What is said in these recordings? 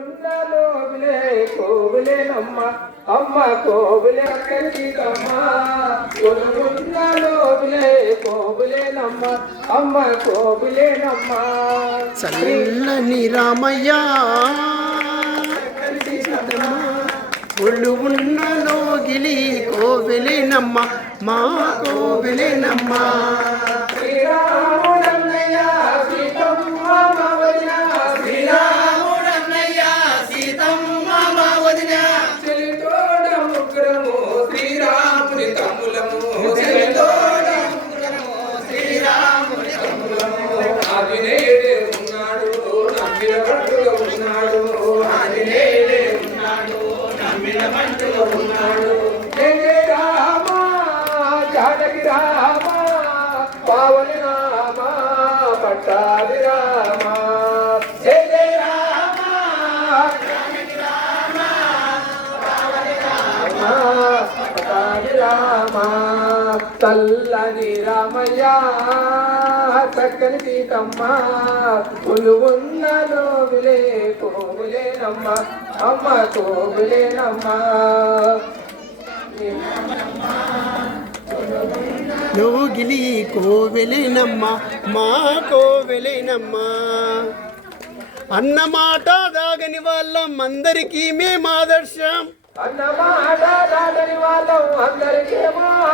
కొలువున్నలోబిలే కోవిలేనమ్మ అమ్మ కోవిలే కట్టికమ్మ కొలువున్నలోబిలే కోవిలేనమ్మ అమ్మ కోవిలేనమ్మ చల్లని రామయ్య కొలువున్నలో గిలి కోవిలేనమ్మ మా కోవిలేనమ్మ శ్రీరాముడన్నయ్య సీతమ్మ వదిన శ్రీరాముడన్నయ్య సీతమ్మ వదిన చెలితోడ ముగ్గురము శ్రీరాముని తమ్ములము చెలితోడ ముగ్గురము శ్రీరాముని తమ్ములము ఆంజనేయుడే ఉన్నాడు నమ్మిన బంటుగా ఉన్నాడు ఆంజనేయుడే ఉన్నాడు నమ్మిన బంటుగా ఉన్నాడు జయ రామ జానకి రామ పావని రామ పట్టాభి రామ జయ జయ రామ జానకి రామ పావని రామ పట్టాభి రామ చల్లని రామయ్య చక్కని సీతమ్మ కొలువున్నలో విలే కోవిలేనమ్మ అమ్మ కోవిలేనమ్మ నువ్వు గిలి కోవెలేనమ్మ మా కోవెలేనమ్మ అన్నమాట దాగని వాళ్ళం అందరికీ మేము ఆదర్శం అన్నమాట దాగని వాళ్ళం అందరికీ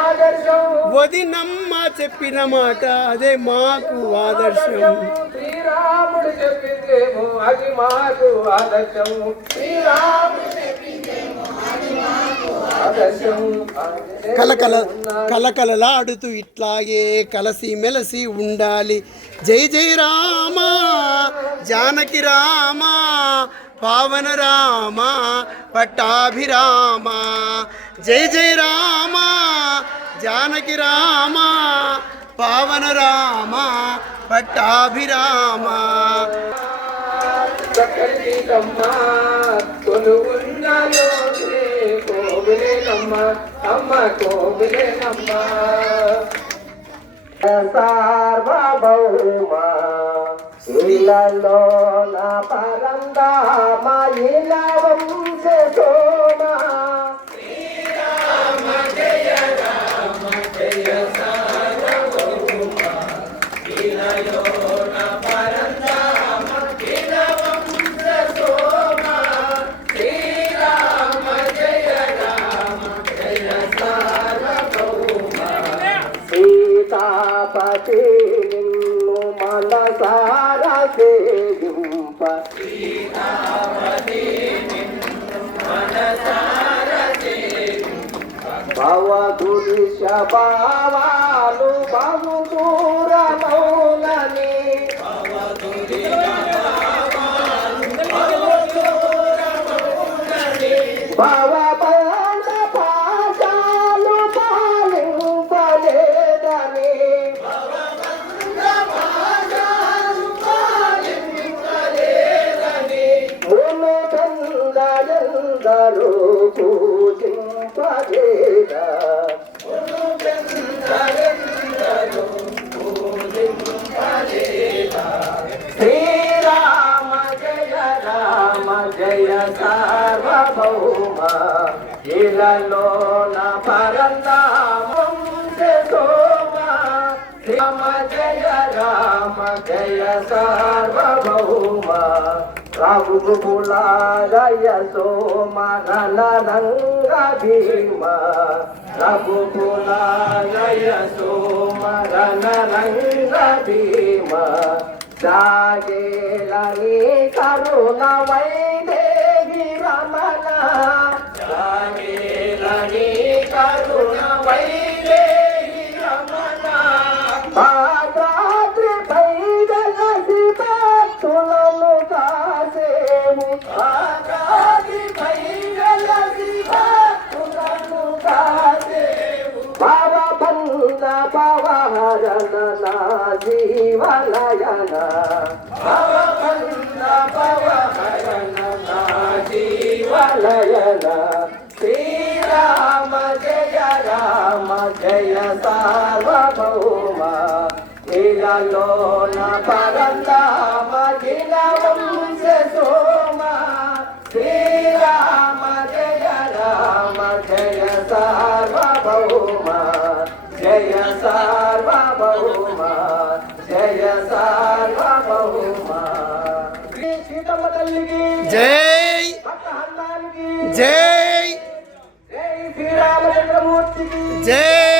ఆదర్శం వదినమ్మ చెప్పిన మాట అదే మాకు ఆదర్శం శ్రీరాముడు చెప్పిందేమో అది మాకు ఆదర్శం శ్రీరాముడు చెప్పిందేమో అది మాకు ఆదర్శం కలకలలాడుతూ ఇట్లాగే కలసి మెలసి ఉండాలి జై జై రామ జానకి రామ పావన రామ పట్టాభిరామ జై జై రామ జానకి రామ పావన రామ పట్టాభిరామ సీతమ్మ కొలువున్నలో కోవిలేనమ్మ అమ్మ కోవిలేనమ్మ సార్వభౌమ ఇళ్ళలో నా పరందామ ఇలా వంశ సోమ శ్రీరామ జయ రామ జయ సార్వభౌమ ఇళ్ళలో నా పరందామ ఇలా వంశ సోమ శ్రీరామ జయ రామ జయ సార్వభౌమ సీతాపతి నిన్ను మనసారా సేవింప సీతాపతి నిన్ను మనసారా సేవింప భవదురిష భావాలు బహు దూరమౌలని భవ బాణ పాశాలు పాలింపలేదని మును చందరు పూజింపలేదా శ్రీరామ జయ రామ జయ సార్వభౌమ ఇలలో నా పరందామం సోమ రామ జయ రామ జయ సార్వభౌమ రఘుకులాలయ సోమ రణరంగ భీమ రఘుకులాలయ సోమ రణరంగ భీమ జాగేలని కరుణ వైదేవి రమణ జాగేలని కరుణ వైదేవి రమణ పాదాద్రి పైగలసి భక్తులను కాసేము పాదాద్రి పైగలసి భక్తులను కాసేము భవబంధ పవహరణ నా జీవనయన భవబంధ పవహరణ నా జీవనయన శ్రీరామ జయ రామ జయ సార్వభౌమ ఇలలో నా పరందామ గిల వంశ సోమ జై భక్త హనుమాన్కి జై జై శ్రీరామచంద్రమూర్తికి జై